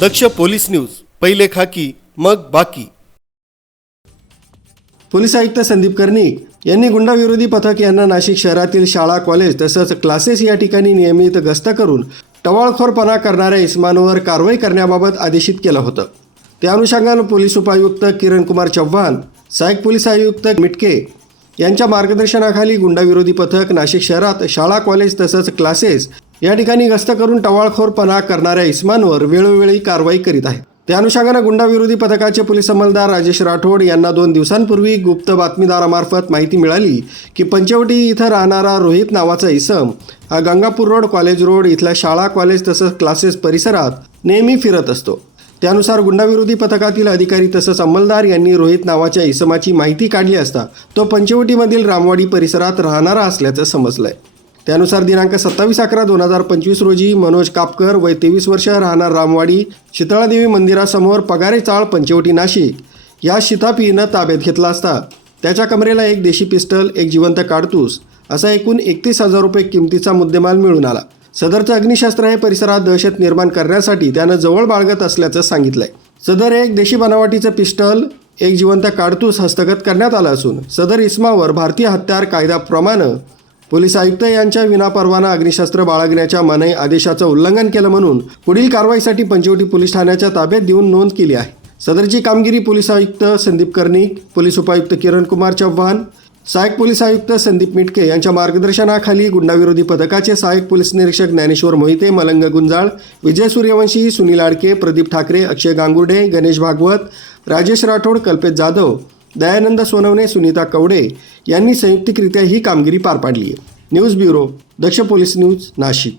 दक्ष police news पहिले खाकी मग बाकी. पोलीस आयुक्त संदीप कर्णिक यांनी गुंडाविरोधी पथक यांना नाशिक शहरातील शाळा कॉलेज तसंच क्लासेस या ठिकाणी नियमित गस्त करून टवाळखोरपणा करणाऱ्या इस्मानवर कारवाई करण्याबाबत आदेशित केलं होतं. त्या अनुषंगानं पोलीस उपायुक्त किरण कुमार चव्हाण सहाय्यक पोलीस आयुक्त मिटके यांच्या मार्गदर्शनाखाली गुंडाविरोधी पथक नाशिक शहरात शाळा कॉलेज तसंच क्लासेस या ठिकाणी गस्त करून टवाळखोरपणा करणाऱ्या इस्मांवर वेळोवेळी कारवाई करीत आहे त्या अनुषंगानं गुंडाविरोधी पथकाचे पोलीस अंमलदार राजेश राठोड यांना दोन दिवसांपूर्वी गुप्त बातमीदारामार्फत माहिती मिळाली की पंचवटी इथं राहणारा रोहित नावाचा इसम हा गंगापूर रोड कॉलेज रोड इथल्या शाळा कॉलेज तसंच क्लासेस परिसरात नेहमी फिरत असतो. त्यानुसार गुंडाविरोधी पथकातील अधिकारी तसंच अंमलदार यांनी रोहित नावाच्या इसमाची माहिती काढली असता तो पंचवटीमधील रामवाडी परिसरात राहणारा असल्याचं समजलंय. त्यानुसार दिनांक सत्तावीस अकरा दोन हजार पंचवीस रोजी मनोज कापकर वय तेवीस वर्ष राहणार रामवाडी शीतळादेवी मंदिरासमोर पगारे चाळ पंचवटी नाशिक. या शितापीनं ताब्यात घेतला असता. त्याच्या कमरेला एक देशी पिस्टल एक जिवंत काडतूस असा एकूण एकतीस हजार रुपये किमतीचा मुद्देमाल मिळून आला. सदरचं अग्निशास्त्र हे परिसरात दहशत निर्माण करण्यासाठी त्यानं जवळ बाळगत असल्याचं सांगितलंय. सदर एक देशी बनावटीचं पिस्टल एक जिवंत काडतूस हस्तगत करण्यात आलं असून सदर इस्मावर भारतीय हत्यार कायद्याप्रमाणे पोलीस आयुक्त यांच्या विनापरवाना अग्निशस्त्र बाळगण्याच्या मनाई आदेशाचं उल्लंघन केलं म्हणून पुढील कारवाईसाठी पंचवटी पोलीस ठाण्याच्या ताब्यात देऊन नोंद केली आहे. सदरची कामगिरी पोलीस आयुक्त संदीप कर्णिक पोलीस उपायुक्त किरण कुमार चव्हाण सहाय्यक पोलीस आयुक्त संदीप मिटके यांच्या मार्गदर्शनाखाली गुंडाविरोधी पथकाचे सहाय्यक पोलीस निरीक्षक ज्ञानेश्वर मोहिते मलंग गुंजाळ विजय सूर्यवंशी सुनील आडके प्रदीप ठाकरे अक्षय गांगुर्डे गणेश भागवत राजेश राठोड कल्पेश जाधव दयानंद सोनवणे सुनीता कवडे यांनी संयुक्तिकरित्या ही कामगिरी पार पाडली आहे news bureau Daksh police news Nashik.